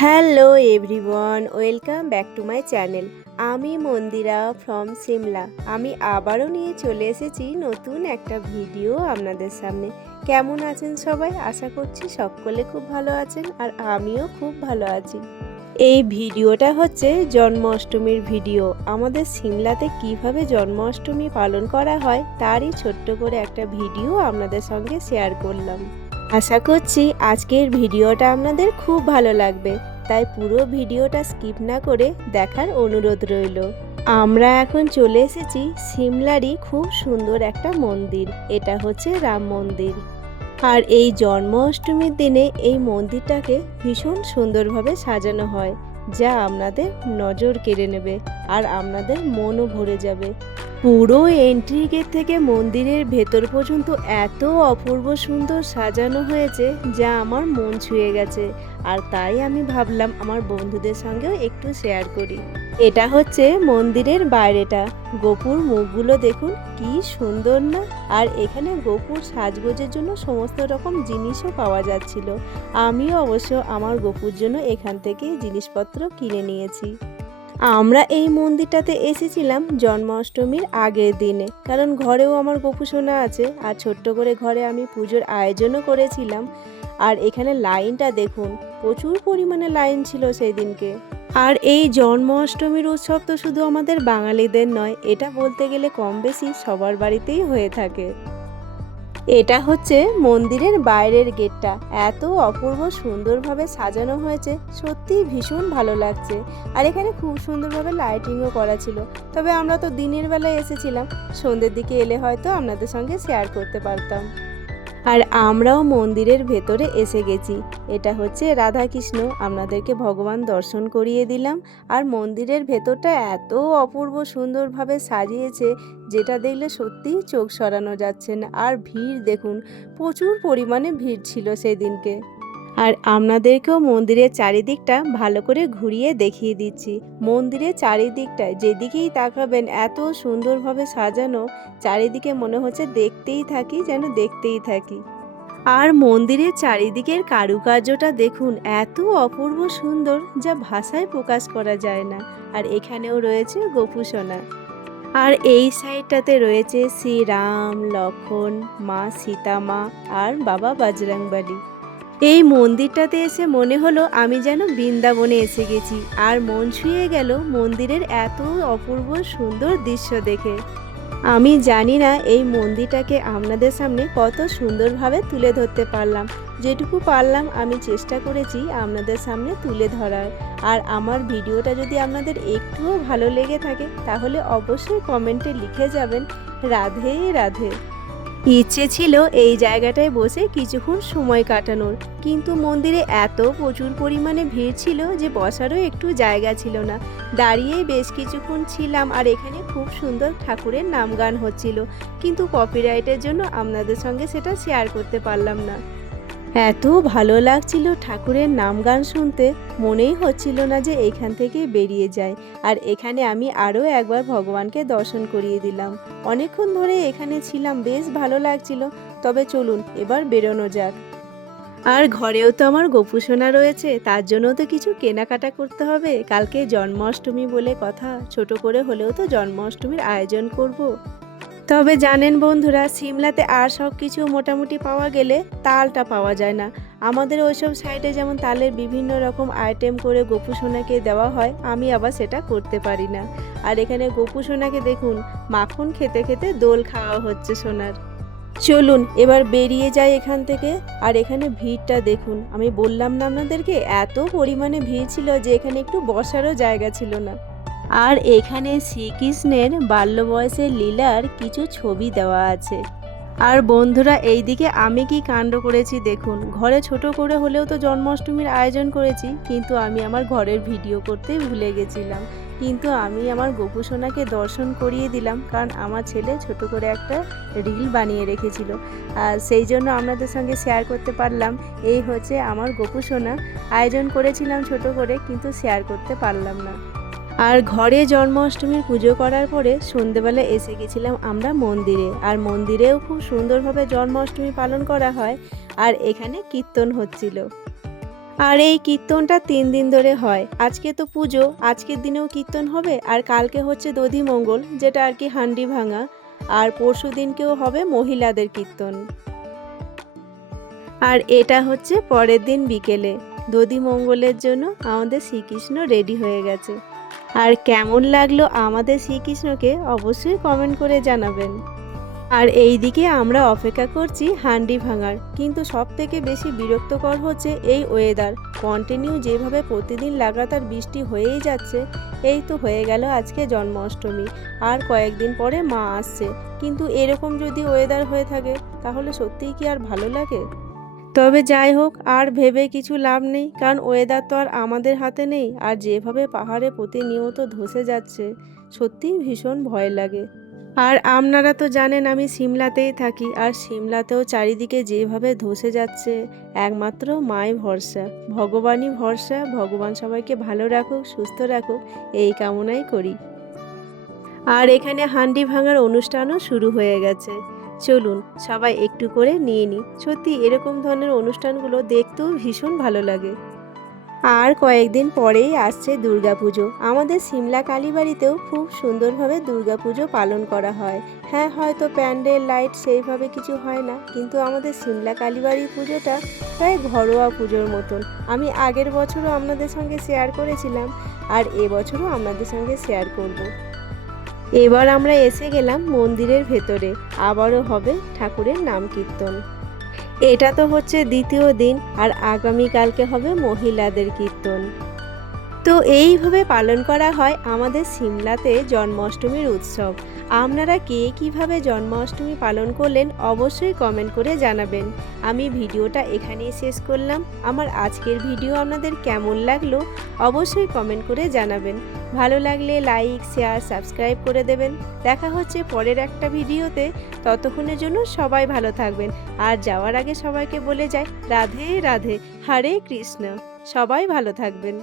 Hello everyone, welcome back to my channel. আমি মন্দিরা from Shimla. আমি আবারও নিয়ে চলে এসেছি নতুন একটা ভিডিও আপনাদের সামনে। কেমন আছেন সবাই? আশা করছি সকলে খুব ভালো আছেন আর আমিও খুব ভালো আছি। এই ভিডিওটা হচ্ছে জন্মাষ্টমীর ভিডিও। আমাদের সিমলাতে কিভাবে জন্মাষ্টমী পালন করা হয় তারই ছোট্ট করে একটা ভিডিও আপনাদের সঙ্গে শেয়ার করলাম। আশা করছি আজকের ভিডিওটা আপনাদের খুব ভালো লাগবে, তাই পুরো ভিডিওটা স্কিপ না করে দেখার অনুরোধ রইল। আমরা এখন চলে এসেছি সিমলারই খুব সুন্দর একটা মন্দির। এটা হচ্ছে রাম মন্দির। আর এই জন্মাষ্টমীর দিনে এই মন্দিরটাকে ভীষণ সুন্দরভাবে সাজানো হয়, যা আপনাদের নজর কেড়ে নেবে আর আপনাদের মনও ভরে যাবে। পুরো এন্ট্রি গেট থেকে মন্দিরের ভেতর পর্যন্ত এত অপূর্ব সুন্দর সাজানো হয়েছে যা আমার মন ছুঁয়ে গেছে। আর তাই আমি ভাবলাম আমার বন্ধুদের সঙ্গেও একটু শেয়ার করি। এটা হচ্ছে মন্দিরের বাইরেটা। গোপুর মুখগুলো দেখুন কি সুন্দর না। আর এখানে গোপুর সাজগোজের জন্য সমস্ত রকম জিনিসও পাওয়া যাচ্ছিল। আমিও অবশ্য আমার গোপুর জন্য এখান থেকে জিনিসপত্র কিনে নিয়েছি। আমরা এই মন্দিরটাতে এসেছিলাম জন্মাষ্টমীর আগের দিনে, কারণ ঘরেও আমার গোপু সোনা আছে আর ছোট্ট করে ঘরে আমি পুজোর আয়োজনও করেছিলাম। আর এখানে লাইনটা দেখুন, প্রচুর পরিমাণে লাইন ছিল সেই দিনকে। আর এই জন্মাষ্টমীর উৎসব তো শুধু আমাদের বাঙালিদের নয়, এটা বলতে গেলে কম বেশি সবার বাড়িতেই হয়ে থাকে। এটা হচ্ছে মন্দিরের বাইরের গেটটা। এত অপূর্ব সুন্দরভাবে সাজানো হয়েছে, সত্যিই ভীষণ ভালো লাগছে। আর এখানে খুব সুন্দরভাবে লাইটিংও করা ছিল। তবে আমরা তো দিনের বেলায় এসেছিলাম, সন্ধ্যের দিকে এলে হয়তো আপনাদের সঙ্গে শেয়ার করতে পারতাম। আর আমরাও মন্দিরের ভেতরে এসে গেছি। এটা হচ্ছে রাধাকৃষ্ণ, আপনাদেরকে ভগবান দর্শন করিয়ে দিলাম। আর মন্দিরের ভেতরটা এত অপূর্ব সুন্দরভাবে সাজিয়েছে, যেটা দেখলে সত্যিই চোখ সরানো যাচ্ছে না। আর ভিড় দেখুন, প্রচুর পরিমাণে ভিড় ছিল সেদিনকে। আর আপনাদেরকেও মন্দিরের চারিদিকটা ভালো করে ঘুরিয়ে দেখিয়ে দিচ্ছি। মন্দিরের চারিদিকটায় যেদিকেই তাকাবেন এত সুন্দরভাবে সাজানো, চারিদিকে মনে হচ্ছে দেখতেই থাকি, যেন দেখতেই থাকি। আর মন্দিরের চারিদিকের কারুকার্যটা দেখুন, এত অপূর্ব সুন্দর যা ভাষায় প্রকাশ করা যায় না। আর এখানেও রয়েছে গোপু সোনা। আর এই সাইডটাতে রয়েছে শ্রীরাম, লক্ষণ, মা সীতা মা আর বাবা বজরংবলী। এই মন্দিরটাতে এসে মনে হলো আমি যেন বৃন্দাবনে এসে গেছি। আর মন ছুঁয়ে গেল মন্দিরের এত অপূর্ব সুন্দর দৃশ্য দেখে। আমি জানি না এই মন্দিরটাকে আপনাদের সামনে কত সুন্দরভাবে তুলে ধরতে পারলাম। যেটুকু পারলাম আমি চেষ্টা করেছি আপনাদের সামনে তুলে ধরার। আর আমার ভিডিওটা যদি আপনাদের একটুও ভালো লেগে থাকে তাহলে অবশ্যই কমেন্টে লিখে যাবেন রাধে রাধে। ইচ্ছে ছিল এই জায়গাটায় বসে কিছুক্ষণ সময় কাটানোর, কিন্তু মন্দিরে এত প্রচুর পরিমাণে ভিড় ছিল যে বসারও একটু জায়গা ছিল না। দাঁড়িয়েই বেশ কিছুক্ষণ ছিলাম। আর এখানে খুব সুন্দর ঠাকুরের নাম গান হচ্ছিল, কিন্তু কপিরাইটের জন্য আপনাদের সঙ্গে সেটা শেয়ার করতে পারলাম না। এত ভালো লাগছিল ঠাকুরের নাম গান শুনতে, মনেই হচ্ছিল না যে এখান থেকে বেরিয়ে যায়। আর এখানে আমি আরও একবার ভগবানকে দর্শন করিয়ে দিলাম। অনেকক্ষণ ধরে এখানে ছিলাম, বেশ ভালো লাগছিল। তবে চলুন এবার বেরোনো যাক। আর ঘরেও তো আমার গোপু সোনা রয়েছে, তার জন্য তো কিছু কেনাকাটা করতে হবে। কালকে জন্মাষ্টমী বলে কথা, ছোট করে হলেও তো জন্মাষ্টমীর আয়োজন করব। তবে জানেন বন্ধুরা, সিমলাতে আর সব কিছু মোটামুটি পাওয়া গেলে তালটা পাওয়া যায় না। আমাদের ওইসব সাইডে যেমন তালের বিভিন্ন রকম আইটেম করে গোপু সোনাকে দেওয়া হয়, আমি আবার সেটা করতে পারি না। আর এখানে গোপু সোনাকে দেখুন, মাখন খেতে খেতে দোল খাওয়া হচ্ছে সোনার। চলুন এবার বেরিয়ে যাই এখান থেকে। আর এখানে ভিড়টা দেখুন, আমি বললাম না আপনাদেরকে এত পরিমাণে ভিড় ছিল যে এখানে একটু বসারও জায়গা ছিল না। আর এখানে শ্রীকৃষ্ণের বাল্য বয়সের লীলার কিছু ছবি দেওয়া আছে। আর বন্ধুরা, এইদিকে আমি কি কাণ্ড করেছি দেখুন। ঘরে ছোট করে হলেও তো জন্মাষ্টমীর আয়োজন করেছি, কিন্তু আমি আমার ঘরের ভিডিও করতেই ভুলে গেছিলাম। কিন্তু আমি আমার গোপু সোনাকে দর্শন করিয়ে দিলাম, কারণ আমার ছেলে ছোট করে একটা রিল বানিয়ে রেখেছিল। আর সেই জন্য আপনাদের সঙ্গে শেয়ার করতে পারলাম। এই হচ্ছে আমার গোপু সোনা। আয়োজন করেছিলাম ছোট করে, কিন্তু শেয়ার করতে পারলাম না। আর ঘরে জন্মাষ্টমীর পুজো করার পরে সন্ধেবেলা এসে গেছিলাম আমরা মন্দিরে। আর মন্দিরেও খুব সুন্দরভাবে জন্মাষ্টমী পালন করা হয়। আর এখানে কীর্তন হচ্ছিল। আর এই কীর্তনটা 3 দিন ধরে হয়। আজকে তো পুজো, আজকের দিনেও কীর্তন হবে আর কালকে হচ্ছে দধিমঙ্গল, যেটা আর কি হান্ডি ভাঙা, আর পরশু দিনকেও হবে মহিলাদের কীর্তন। আর এটা হচ্ছে পরের দিন বিকেলে দধিমঙ্গলের জন্য আমাদের শ্রীকৃষ্ণ রেডি হয়ে গেছে। আর কেমন লাগলো আমাদের শ্রীকৃষ্ণকে অবশ্যই কমেন্ট করে জানাবেন। আর এই দিকে আমরা অপেক্ষা করছি হান্ডি ভাঙার, কিন্তু সব থেকে বেশি বিরক্তকর হচ্ছে এই ওয়েদার। কন্টিনিউ যেভাবে প্রতিদিন লাগাতার বৃষ্টি হয়েই যাচ্ছে। এই তো হয়ে গেল আজকে জন্মাষ্টমী, আর কয়েকদিন পরে মা আসছে, কিন্তু এরকম যদি ওয়েদার হয়ে থাকে তাহলে সত্যিই কি আর ভালো লাগে? তবে যাই হোক, আর ভেবে কিছু লাভ নেই, কারণ ওয়েদার তো আর আমাদের হাতে নেই। আর যেভাবে পাহাড়ে প্রতিনিয়ত ধসে যাচ্ছে, সত্যিই ভীষণ ভয় লাগে। আর আপনারা তো জানেন আমি সিমলাতেই থাকি, আর সিমলাতেও চারিদিকে যেভাবে ধসে যাচ্ছে, একমাত্র মাই ভরসা, ভগবানই ভরসা। ভগবান সবাইকে ভালো রাখুক, সুস্থ রাখুক, এই কামনাই করি। আর এখানে হান্ডি ভাঙার অনুষ্ঠানও শুরু হয়ে গেছে। চলুন সবাই একটু করে নিয়ে নিই। সত্যি এরকম ধরনের অনুষ্ঠানগুলো দেখতেও ভীষণ ভালো লাগে। আর কয়েকদিন পরেই আসছে দুর্গাপুজো। আমাদের সিমলা কালীবাড়িতেও খুব সুন্দরভাবে দুর্গাপুজো পালন করা হয়। হ্যাঁ, হয়তো প্যান্ডেল লাইট সেইভাবে কিছু হয় না, কিন্তু আমাদের সিমলা কালীবাড়ির পুজোটা প্রায় ঘরোয়া পুজোর মতন। আমি আগের বছরও আপনাদের সঙ্গে শেয়ার করেছিলাম, আর এবছরও আপনাদের সঙ্গে শেয়ার করব। এবার আমরা এসে গেলাম মন্দিরের ভেতরে, আবারও হবে ঠাকুরের নাম কীর্তন। এটা তো হচ্ছে দ্বিতীয় দিন, আর আগামীকালকে হবে মহিলাদের কীর্তন। তো এইভাবে পালন করা হয় আমাদের সিমলাতে জন্মাষ্টমীর উৎসব। আপনারা কে কীভাবে জন্মাষ্টমী পালন করলেন অবশ্যই কমেন্ট করে জানাবেন। আমি ভিডিওটা এখানেই শেষ করলাম। আমার আজকের ভিডিও আপনাদের কেমন লাগলো অবশ্যই কমেন্ট করে জানাবেন। ভালো লাগলে লাইক, শেয়ার, সাবস্ক্রাইব করে দেবেন। দেখা হচ্ছে পরের একটা ভিডিওতে। ততক্ষণের জন্য সবাই ভালো থাকবেন। আর যাওয়ার আগে সবাইকে বলে যাই, রাধে রাধে, হরে কৃষ্ণ। সবাই ভালো থাকবেন।